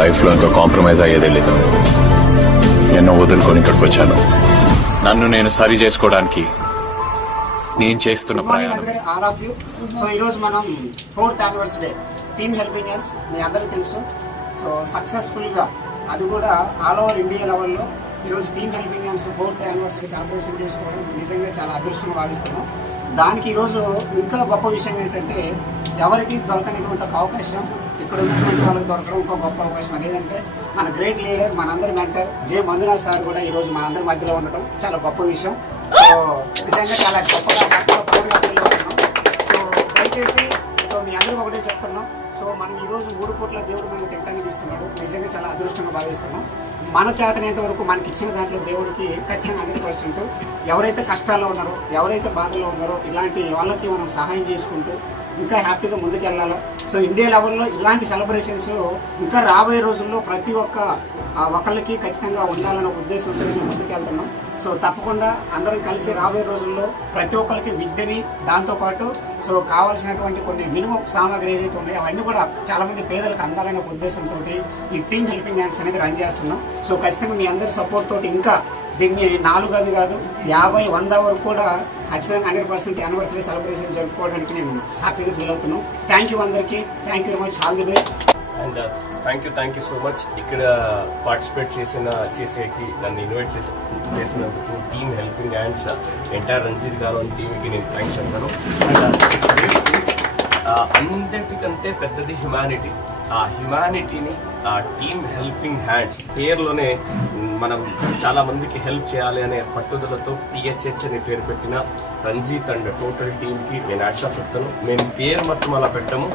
లైఫ్లో ఇంకా కాంప్రమైజ్ అయ్యేదే లేదు. ఎన్నో వదులుకొని ఇక్కడికి వచ్చాను. నన్ను నేను సరి చేసుకోవడానికి నేను చేస్తున్న ప్రయాణం. All of you. సో ఈరోజు మనం 4th anniversary team helping hands మీ అందరికీ తెలుసు. సో సక్సెస్ఫుల్గా అది కూడా ఆల్ ఓవర్ ఇండియా లెవెల్లో ఈరోజు team helping hands 4th anniversary celebration చేసుకోవడం నిజంగా చాలా అదృష్టంగా భావిస్తున్నాం. దానికి ఈరోజు ఇంకా గొప్ప విషయం ఏంటంటే ఎవరికి దొరకనటువంటి ఒక అవకాశం ఇక్కడ ఉన్నటువంటి వాళ్ళకి దొరకడం ఇంకో గొప్ప అవకాశం. అదేంటంటే మన గ్రేట్ లీడర్ మనందరి మెంటర్ జే మంజునాథ్ సార్ కూడా ఈరోజు మనందరి మధ్యలో ఉండడం చాలా గొప్ప విషయం. సో నిజంగా చాలా గొప్పగా ఫీల్ అవుతున్నాం. సో దయచేసి సో మీ అందరూ ఒకటే చెప్తున్నాం. సో మనం ఈరోజు 3 పూట్ల దేవుడు మనకు తింటానికి ఇస్తున్నాడు. నిజంగా చాలా అదృష్టంగా భావిస్తున్నాం. మన చేతనైనంత వరకు మనకి ఇచ్చిన దాంట్లో దేవుడికి ఖచ్చితంగా 100% ఎవరైతే కష్టాల్లో ఉన్నారో ఎవరైతే బాధల్లో ఉన్నారో ఇలాంటి వాళ్ళకి మనం సహాయం చేసుకుంటూ ఇంకా హ్యాపీగా ముందుకు వెళ్ళాలి. సో ఇండియా లెవెల్లో ఇలాంటి సెలబ్రేషన్స్ ఇంకా రాబోయే రోజుల్లో ప్రతి ఒక్కళ్ళకి ఖచ్చితంగా ఉండాలన్న ఉద్దేశంతో మేము ముందుకు వెళ్తున్నాం. సో తప్పకుండా అందరం కలిసి రాబోయే రోజుల్లో ప్రతి ఒక్కరికి విద్యని దాంతోపాటు సో కావాల్సినటువంటి కొన్ని మినిమం సామాగ్రి ఏదైతే ఉన్నాయో అవన్నీ కూడా చాలా మంది పేదలకు అందాలనే ఉద్దేశంతో ఈ టీమ్ హెల్పింగ్ హ్యాండ్స్ అనేది రన్ చేస్తున్నాం. సో ఖచ్చితంగా మీ అందరి సపోర్ట్ తోటి ఇంకా దీన్ని 4 గది కాదు 50, 100 వరకు కూడా ఖచ్చితంగా 100% యానివర్సరీ సెలబ్రేషన్ జరుపుకోవడానికి నేను హ్యాపీగా ఫీల్ అవుతున్నాను. థ్యాంక్ యూ అందరికీ. Thank you very much. All the best. And thank you so much. ఇక్కడ పార్టిసిపేట్ చేసేకి నన్ను ఇన్వైట్ చేసినందుకు team helping hands entire Ranjith గారు అని టీంకి నేను థ్యాంక్స్ చెప్తాను. అండ్ అన్నిటికంటే పెద్దది హ్యుమానిటీ. ఆ హ్యుమానిటీని ఆ టీమ్ హెల్పింగ్ హ్యాండ్స్ పేరులోనే మనం చాలా మందికి హెల్ప్ చేయాలి అనే పట్టుదలతో THH అని పేరు పెట్టిన రంజిత్ అండ్ టోటల్ టీంకి నేను హ్యాట్స్ ఆఫ్ చెప్తాను. మేము పేరు మొత్తం అలా పెట్టాము,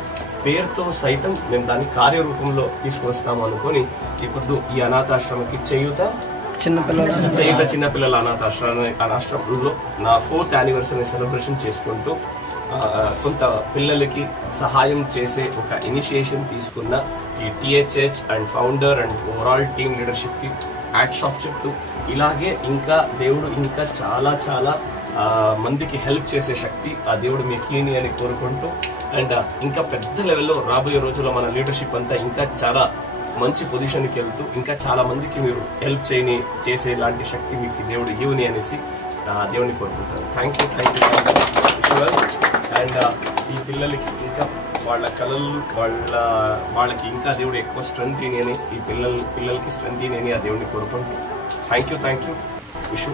పేరుతో సైతం మేము దాన్ని కార్యరూపంలో తీసుకొస్తాము అనుకొని ఇప్పుడు ఈ అనాథాశ్రమకి చేయూత చిన్నపిల్లల అనాథాశ్రమంలో నా 4th యానివర్సరీ సెలబ్రేషన్ చేసుకుంటూ కొంత పిల్లలకి సహాయం చేసే ఒక ఇనిషియేషన్ తీసుకున్న ఈ THH and founder and overall team లీడర్షిప్కి హ్యాట్స్ ఆఫ్ చెప్తూ ఇలాగే ఇంకా దేవుడు ఇంకా చాలా చాలా మందికి హెల్ప్ చేసే శక్తి ఆ దేవుడు మీకు ఇయ్యని అని కోరుకుంటూ అండ్ ఇంకా పెద్ద లెవెల్లో రాబోయే రోజుల్లో మన లీడర్షిప్ అంతా ఇంకా చాలా మంచి పొజిషన్కి వెళ్తూ ఇంకా చాలా మందికి మీరు హెల్ప్ చేసే లాంటి శక్తి మీకు దేవుడు ఇవ్వని అనేసి దేవుడిని కోరుకుంటాను. Thank you. అండ్ ఈ పిల్లలకి ఇంకా వాళ్ళ కళలు వాళ్ళకి ఇంకా దేవుడు ఎక్కువ స్ట్రెంత్ అని ఈ పిల్లలకి స్ట్రెంత్ అని ఆ దేవుడిని కోరుకుంటూ thank you. Wish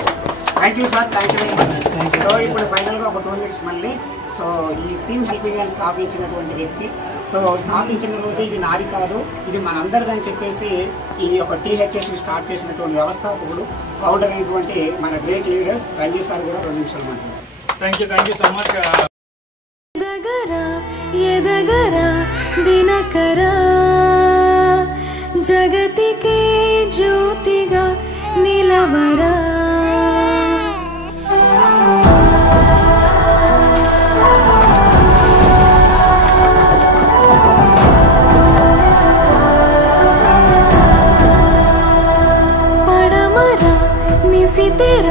thank you sir. Thank you very much. So ఇప్పుడు ఫైనల్గా ఒక 2 minutes మళ్ళీ సో ఈ టీమ్ హెల్పింగ్ హ్యాండ్స్ స్థాపించినటువంటి వ్యక్తి సో స్థాపించిన రోజు ఇది నాది కాదు ఇది మనందరిదని చెప్పేసి ఈ యొక్క THS స్టార్ట్ చేసినటువంటి వ్యవస్థాపకుడు ఫౌండర్ అయినటువంటి మన గ్రేట్ లీడర్ రంజిత్ సార్ కూడా 2 నిమిషాలు మాట్లాడారు. Thank you so much. జగతికే జ్యోతిగా నిలవరా పడమరా నిశితెర